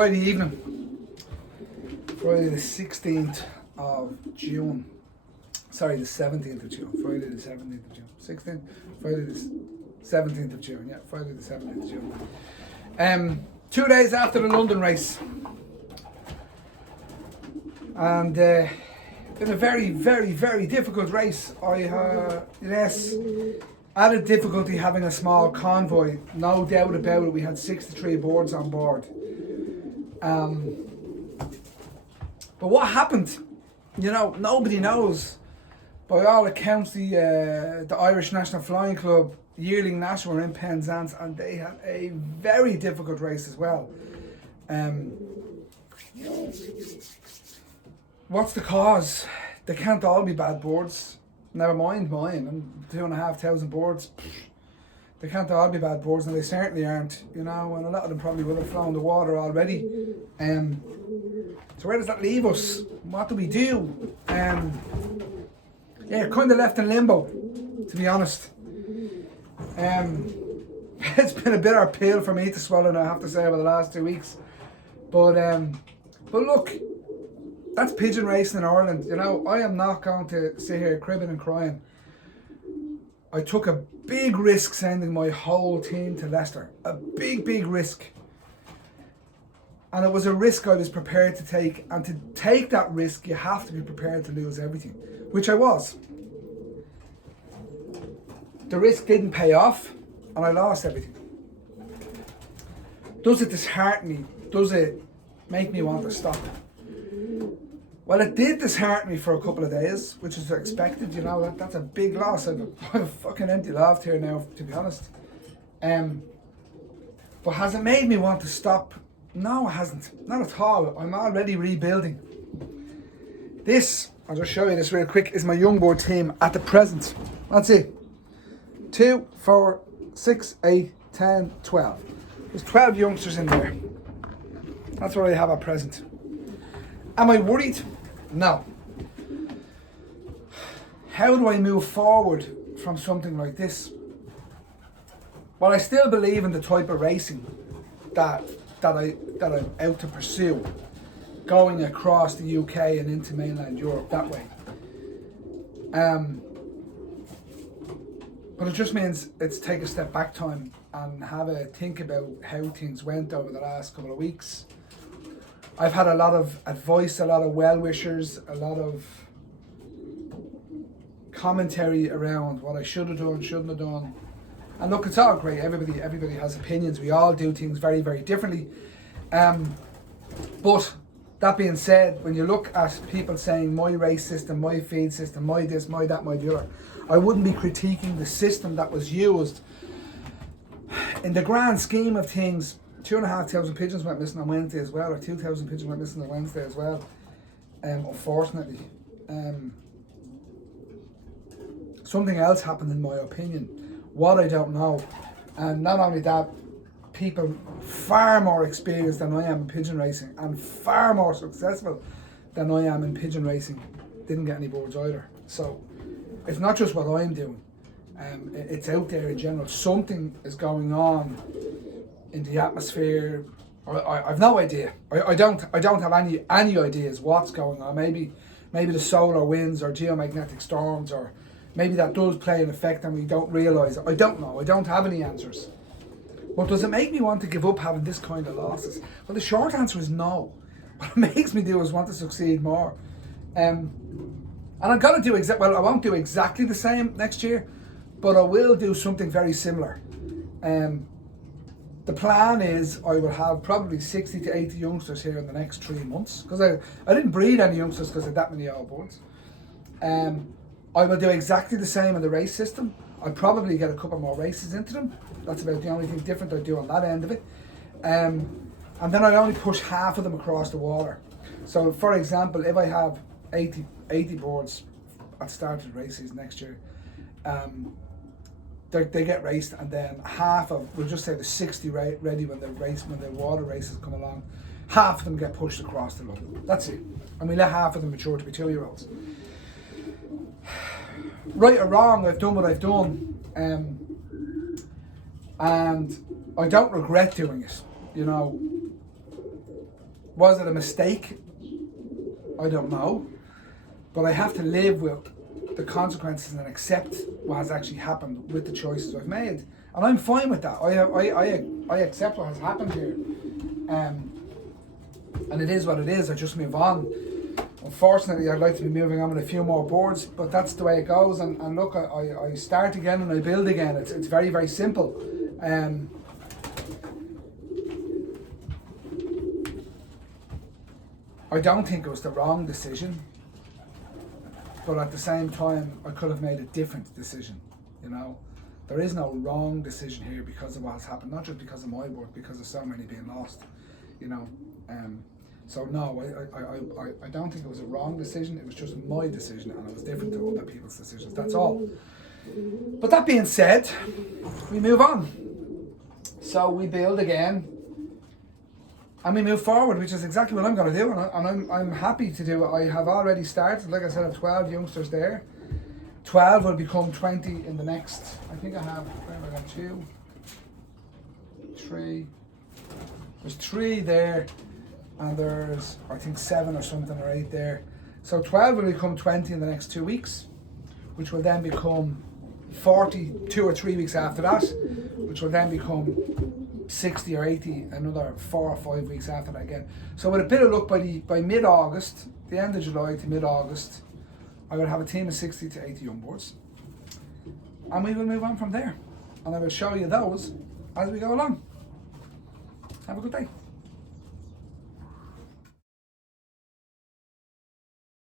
Friday evening, Friday the 16th of June. Sorry, the 17th of June. Friday the 17th of June. 16th? Friday the 17th of June. Yeah, Friday the 17th of June. 2 days after the London race. And been a very, very, very difficult race. I added difficulty having a small convoy, no doubt about it. We had 63 boards on board. But what happened? You know, nobody knows. By all accounts, the Irish National Flying Club yearling national were in Penzance, and they had a very difficult race as well. What's the cause? They can't all be bad boards. Never mind mine. I'm 2,500 boards. They can't all be bad boards, and they certainly aren't. You know, and a lot of them probably would have flown the water already. So where does that leave us? What do we do? Yeah, kind of left in limbo, to be honest. It's been a bitter pill for me to swallow, I have to say, over the last 2 weeks. But look, that's pigeon racing in Ireland. You know, I am not going to sit here cribbing and crying. I took a big risk sending my whole team to Leicester. A big, big risk. And it was a risk I was prepared to take. And to take that risk, you have to be prepared to lose everything. Which I was. The risk didn't pay off, and I lost everything. Does it dishearten me? Does it make me want to stop? Well, it did dishearten me for a couple of days, which is expected. You know, that's a big loss. I have a fucking empty loft here now, to be honest. But has it made me want to stop? No, it hasn't. Not at all. I'm already rebuilding. This, I'll just show you this real quick, is my young board team at the present. That's it. 2, 4, 6, 8, 10, 12. There's 12 youngsters in there. That's what I have at present. Am I worried? No. How do I move forward from something like this? Well, I still believe in the type of racing that I'm out to pursue, going across the UK and into mainland Europe that way. But it just means it's take a step back time and have a think about how things went over the last couple of weeks. I've had a lot of advice, a lot of well-wishers, a lot of commentary around what I should have done, shouldn't have done. And look, it's all great. Everybody has opinions. We all do things very, very differently. But that being said, when you look at people saying my race system, my feed system, my this, my that, my the other, I wouldn't be critiquing the system that was used. In the grand scheme of things, 2,500 pigeons went missing on Wednesday as well, or 2,000 pigeons went missing on Wednesday as well. Unfortunately, something else happened in my opinion. What I don't know, and not only that, people far more experienced than I am in pigeon racing and far more successful than I am in pigeon racing didn't get any boards either. So it's not just what I'm doing. It's out there in general. Something is going on in the atmosphere. I've no idea. I don't have any ideas what's going on. Maybe the solar winds or geomagnetic storms, or maybe that does play an effect and we don't realise it. I don't know. I don't have any answers. But does it make me want to give up having this kind of losses? Well, the short answer is no. What it makes me do is want to succeed more. And I'm going to do I won't do exactly the same next year, but I will do something very similar. The plan is I will have probably 60 to 80 youngsters here in the next 3 months, because I didn't breed any youngsters because I had that many old boards. I will do exactly the same in the race system. I'll probably get a couple more races into them. That's about the only thing different I do on that end of it. And then I only push half of them across the water. So for example, if I have 80 boards at the start of the races next year, they get raced, and then half of, we'll just say the 60 ready when the water races come along, half of them get pushed across the London. That's it. And we let half of them mature to be 2-year-olds. Right or wrong, I've done what I've done, and I don't regret doing it. You know, Was it a mistake? I don't know. But I have to live with the consequences and accept what has actually happened with the choices I've made. And I'm fine with that. I accept what has happened here. And it is what it is. I just move on. Unfortunately, I'd like to be moving on with a few more boards, but that's the way it goes. And look, I start again and I build again. It's very, very simple. I don't think it was the wrong decision, but at the same time, I could have made a different decision. You know, there is no wrong decision here because of what has happened, not just because of my work, because of so many being lost. You know, so no, I don't think it was a wrong decision. It was just my decision, and it was different to other people's decisions. That's all. But that being said, we move on. So we build again. And we move forward, which is exactly what I'm going to do, and I'm happy to do it. I have already started, like I said, I have 12 youngsters there. 12 will become 20 in the next, I think I have, where have I got 2, 3, there's 3 there, and there's, I think 7 or something, or 8 there. So 12 will become 20 in the next 2 weeks, which will then become 40 2 or 3 weeks after that, which will then become 60 or 80 another 4 or 5 weeks after that again. So with a bit of luck, by mid-August, the end of July to mid-August, I will have a team of 60 to 80 young boards, and we will move on from there, and I will show you those as we go along. Have a good day.